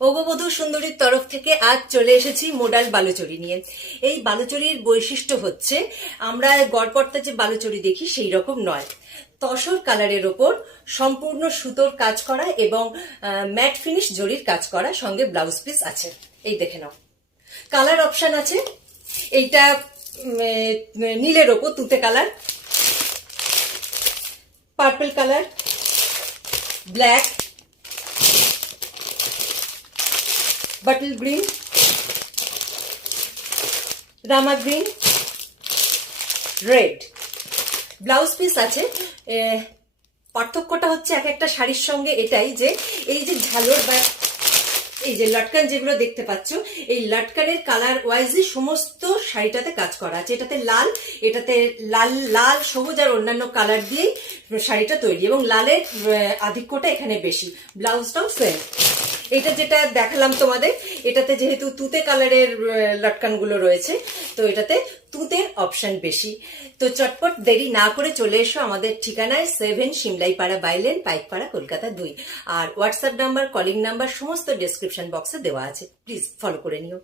অববধূ সুন্দরীর তরফ থেকে আজ চলে এসেছি মোডাল বালুচরী নিয়ে। এই বালুচরীর বৈশিষ্ট্য হচ্ছে আমরা গড়পড়তা যে বালুচরী দেখি সেই রকম নয়। তসর কালারের ওপর সম্পূর্ণ সুতোর কাজ করা এবং ম্যাট ফিনিশ জরির কাজ করা, সঙ্গে ব্লাউজ পিস আছে। এই দেখে নাও, কালার অপশন আছে। এইটা নীলের ওপর তুতে colour, purple colour, black, bottle green, রামা গ্রিন, রেড। ব্লাউজ পিস আছে। পার্থক্যটা হচ্ছে এক একটা শাড়ির সঙ্গে এটাই যে এই যে ঝালর বা এই যে লটকান যেগুলো দেখতে পাচ্ছ, এই লটকানের কালার ওয়াইজই সমস্ত শাড়িটাতে কাজ করা আছে। এটাতে লাল, এটাতে লাল লাল সবুজ আর অন্যান্য কালার দিয়েই শাড়িটা তৈরি, এবং লালের আধিক্যটা এখানে বেশি। ব্লাউজটাও সেম। এটা যেটা দেখালাম তোমাদের, এটাতে যেহেতু তুতে কালারের লটকানগুলো রয়েছে, তো এটাতে তুতের অপশন বেশি। তো চটপট দেরি না করে চলে এসো আমাদের ঠিকানায়, 7 সিমলাইপাড়া বাইলেন, পাইকপাড়া, কলকাতা 2। আর হোয়াটসঅ্যাপ নাম্বার, কলিং নাম্বার সমস্ত ডেসক্রিপশন বক্সে দেওয়া আছে, প্লিজ ফলো করে নিও।